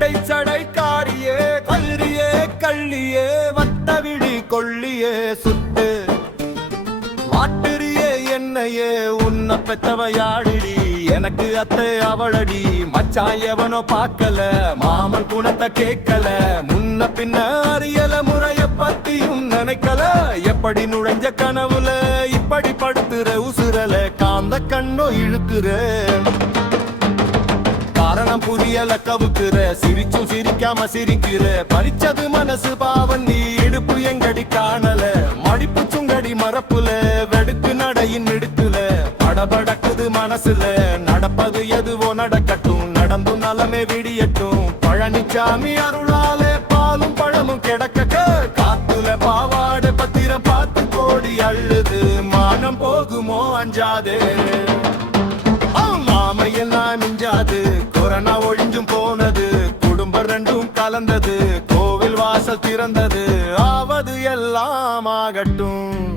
கட்டை சடை காரியே கல்றியே கள்ளியே வட்டவிழி கொள்ளியே சுட்டு மாட்டுறியே என்னையே உன்னை பெத்தவையாடிடி எனக்கு அத்தை அவளடி மச்சான் எவனோ பார்க்கல மாமன் குணத்தை கேட்கல முன்ன பின்ன அறியல முறைய பத்தியும் நினைக்கல எப்படி நுழைஞ்ச கனவுல இப்படி படுத்துற உசுரல காந்த கண்ணோ இழுக்குற காரணம் புரியல கவுக்குற சிரிச்சும் சிரிக்காம சிரிக்கிற பறிச்சது மனசு பாவன் நீ இடுப்பு எங்கடி காணல மடிப்பு சுங்கடி மரப்புல வெடுக்கு நடையின் மிடுக்குல படபடக்குது மனசுல நடப்பது எதுவோ நடக்கட்டும் நடந்து நலமே விடியட்டும் பழனிச்சாமி அருளாலே பாலும் பழமும் கிடக்க காத்துல பாவாடு பத்திரம் பார்த்து கோடி அழுது மானம் போகுமோ அஞ்சாதே மாமையெல்லாம் மிஞ்சாது கொரோனா ஒழிஞ்சும் போனது குடும்பம் ரெண்டும் கலந்தது கோவில் வாசல் திறந்தது ஆவது எல்லாம் ஆகட்டும்.